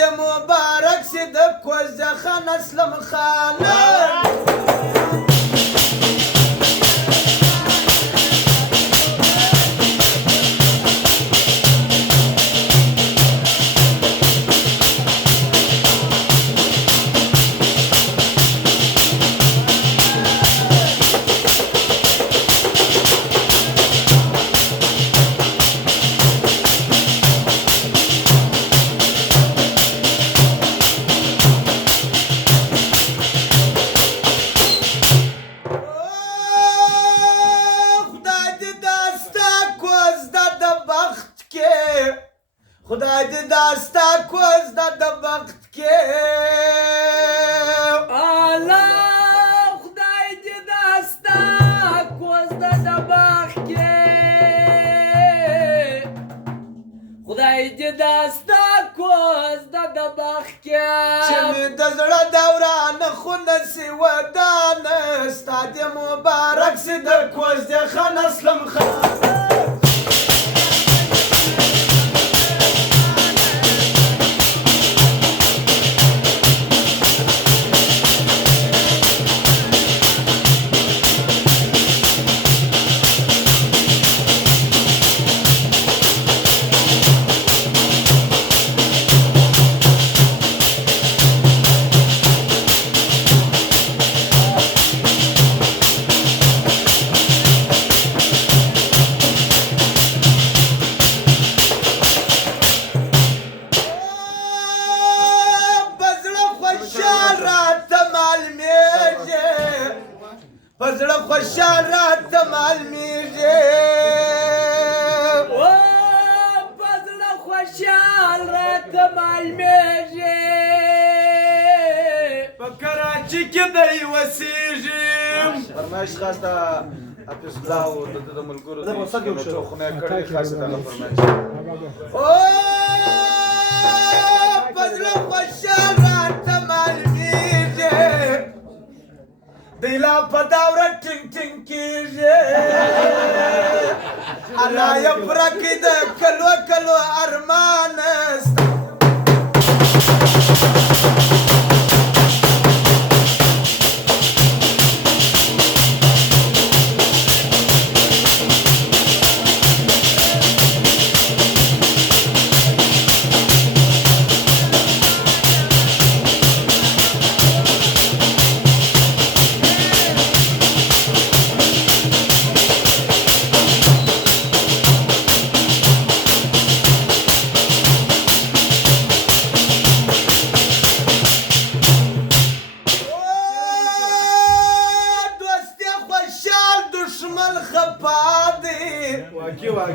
دې مبارک سي د کوزه خان اسلم خانه خدای دې داستا کوز د بخت کې الله خدای دې داستا کوز د بخت کې خدای دې داستا کوز د بخت کې چې مې د زړه دوران خونه سي ودانه ستا دې مبارک سي د کوز د خان اسلم خان پزړه خوشال راته معلومیږي او پزړه خوشال راته معلومیږي په کراچي کې دی اوسېږم فرمایش خاص د حافظ الله او د ملګرو د خونه کړي خاص د فرمایش او پزړه خوشال راته معلومیږي دیلا په داوره ټینګ ټینګ کېږي الله یې پوره کړي د کلو کلو ارمان ستا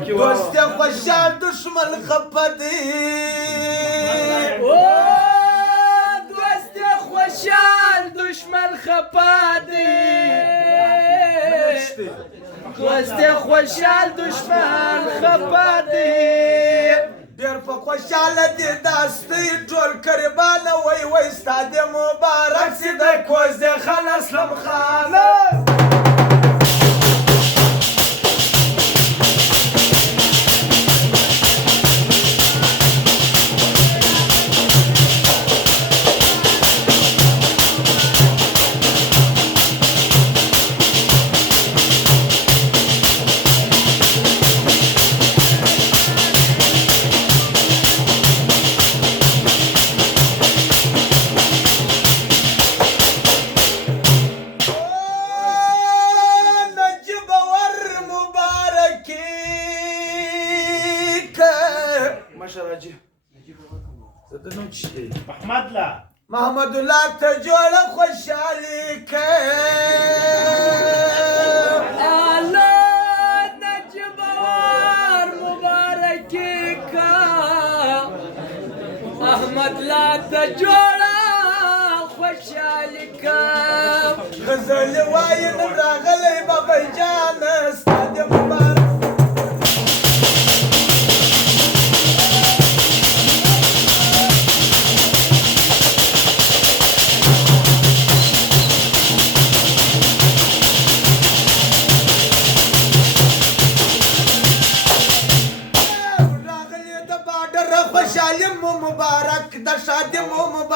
دوست خوشحال دشمن خفه دی دوست خوشحال دشمن خفه دی دوست خوشحال دشمن خفه دی ډېر په خوشحاله دي داستي ټول قربانه وای وای ستا دې مبارک سي د کوز خان اسلم خانه محمد الله ته جوړه خوشحالي که الله نجيب وار مبارکي کا احمد الله ته جوړه خوشحالي کا غزل وایي نن راغلی بابا جان ستا دې مبارک خوشحالي مو مبارک د شادي مو مبارك